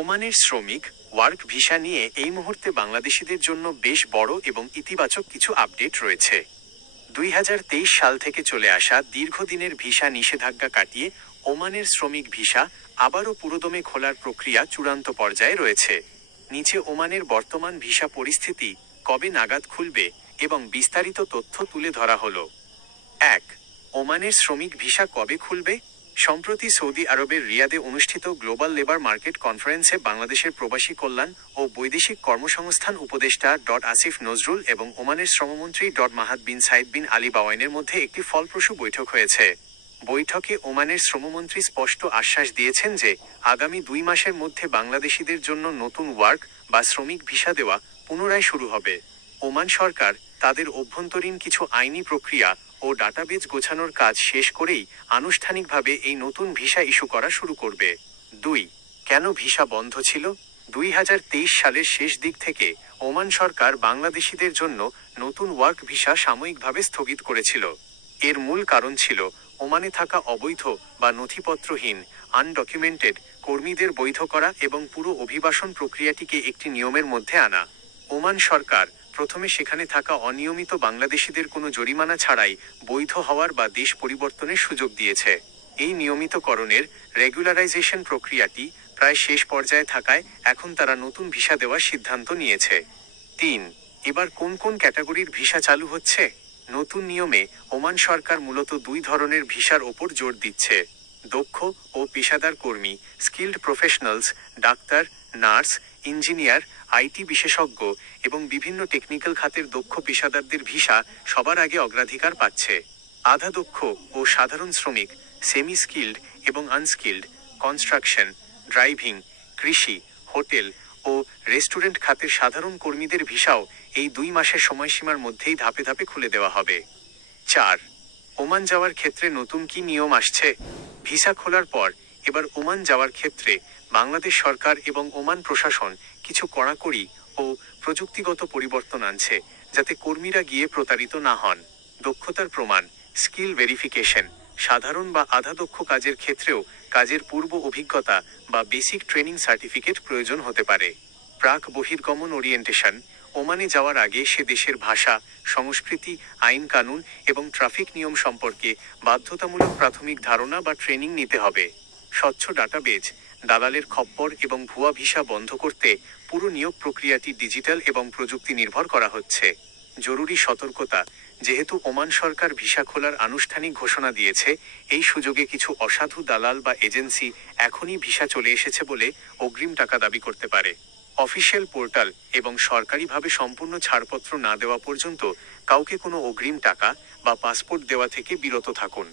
ওমানের শ্রমিক work visa নিয়ে এই মুহূর্তে বাংলাদেশিদের জন্য বেশ বড় এবং ইতিবাচক কিছু আপডেট রয়েছে। 2023 সাল থেকে চলে আসা দীর্ঘদিনের ভিসা নিষেধাজ্ঞা কাটিয়ে ওমানের শ্রমিক ভিসা আবারও পুরোদমে খোলার প্রক্রিয়া চূড়ান্ত পর্যায়ে রয়েছে। নিচে ওমানের বর্তমান ভিসা পরিস্থিতি, কবে নাগাদ খুলবে এবং বিস্তারিত তথ্য তুলে ধরা হলো। 1. ওমানের শ্রমিক ভিসা কবে খুলবে? সম্প্রতি সৌদি আরবের রিয়াদে অনুষ্ঠিত গ্লোবাল লেবার মার্কেট কনফারেন্সে বাংলাদেশের প্রবাসী কল্যাণ ও বৈদেশিক কর্মসংস্থান উপদেষ্টা আসিফ নজরুল এবং ওমানের শ্রমমন্ত্রী মাহাদ বিন সাইদ বিন আলী বাওয়াইনের মধ্যে একটি ফলপ্রসূ বৈঠক হয়েছে। বৈঠকে ওমানের শ্রমমন্ত্রী স্পষ্ট আশ্বাস দিয়েছেন যে আগামী 2 মাসের মধ্যে বাংলাদেশিদের জন্য নতুন ওয়ার্ক বা শ্রমিক ভিসা দেওয়া পুনরায় শুরু হবে। ওমান সরকার তাদের অভ্যন্তরীণ কিছু আইনি প্রক্রিয়া ও ডাটাবেজ গোছানোর কাজ শেষ করেই আনুষ্ঠানিকভাবে এই নতুন ভিসা ইস্যু করা শুরু করবে। 2. কেন ভিসা বন্ধ ছিল? 2023 সালের শেষ দিক থেকে ওমান সরকার বাংলাদেশিদের জন্য নতুন ওয়ার্ক ভিসা সাময়িকভাবে স্থগিত করেছিল। এর মূল কারণ ছিল ওমানে থাকা অবৈধ বা নথিপত্রহীন আনডকুমেন্টেড কর্মীদের বৈধ করা এবং পুরো অভিবাসন প্রক্রিয়াটিকে একটি নিয়মের মধ্যে আনা। ওমান সরকার প্রথমে সেখানে থাকা অনিয়মিত বাংলাদেশিদের কোনো জরিমানা ছাড়াই বৈধ হওয়ার বা দেশ পরিবর্তনের সুযোগ দিয়েছে। এই নিয়মিতকরণের রেগুলারাইজেশন প্রক্রিয়াটি প্রায় শেষ পর্যায়ে থাকায় এখন তারা নতুন ভিসা দেওয়ার সিদ্ধান্ত নিয়েছে। 3. এবার কোন কোন ক্যাটাগরির ভিসা চালু হচ্ছে? নতুন নিয়মে ওমান সরকার মূলত 2 ধরনের ভিসার ওপর জোর দিচ্ছে: দক্ষ ও পেশাদার কর্মী, skilled professionals, doctor, nurse, engineer, IT বিশেষজ্ঞ এবং বিভিন্ন টেকনিক্যাল খাতের দক্ষ পেশাদারদের ভিসা সবার আগে অগ্রাধিকার পাচ্ছে। আধা দক্ষ ও সাধারণ শ্রমিক, সেমি স্কিল্ড এবং আনস্কিল্ড, কনস্ট্রাকশন, ড্রাইভিং, কৃষি, হোটেল ও রেস্টুরেন্ট খাতের সাধারণ কর্মীদের ভিসাও এই 2 মাসের সময়সীমার মধ্যেই ধাপে ধাপে খুলে দেওয়া হবে। 4. ওমান যাওয়ার ক্ষেত্রে নতুন কি নিয়ম আসছে? ভিসা খোলার পর এবার ওমান যাওয়ার ক্ষেত্রে বাংলাদেশ সরকার এবং ওমান প্রশাসন কিছু কড়াকড়ি ও প্রযুক্তিগত পরিবর্তন আনছে, যাতে কর্মীরা গিয়ে প্রতারিত না হন। দক্ষতার প্রমাণ, স্কিল ভেরিফিকেশন, সাধারণ বা আধা দক্ষ কাজের ক্ষেত্রেও কাজের পূর্ব অভিজ্ঞতা বা বেসিক ট্রেনিং সার্টিফিকেট প্রয়োজন হতে পারে। প্রাক বহির্গমন ওরিয়েন্টেশন, ওমানে যাওয়ার আগে সে দেশের ভাষা, সংস্কৃতি, আইন কানুন এবং ট্রাফিক নিয়ম সম্পর্কে বাধ্যতামূলক প্রাথমিক ধারণা বা ট্রেনিং নিতে হবে। স্বচ্ছ ডাটাবেজ, দালালের খপ্পর এবং ভুয়া ভিসা বন্ধ করতে পুরো নিয়োগ প্রক্রিয়াটি ডিজিটাল এবং প্রযুক্তি নির্ভর করা হচ্ছে। জরুরি সতর্কতা, যেহেতু ওমান সরকার ভিসা খোলার আনুষ্ঠানিক ঘোষণা দিয়েছে, এই সুযোগে কিছু অসাধু দালাল বা এজেন্সি এখনই ভিসা চলে এসেছে বলে অগ্রিম টাকা দাবি করতে পারে। অফিসিয়াল পোর্টাল এবং সরকারিভাবে সম্পূর্ণ ছাড়পত্র না দেওয়া পর্যন্ত কাউকে কোনো অগ্রিম টাকা বা পাসপোর্ট দেওয়া থেকে বিরত থাকুন।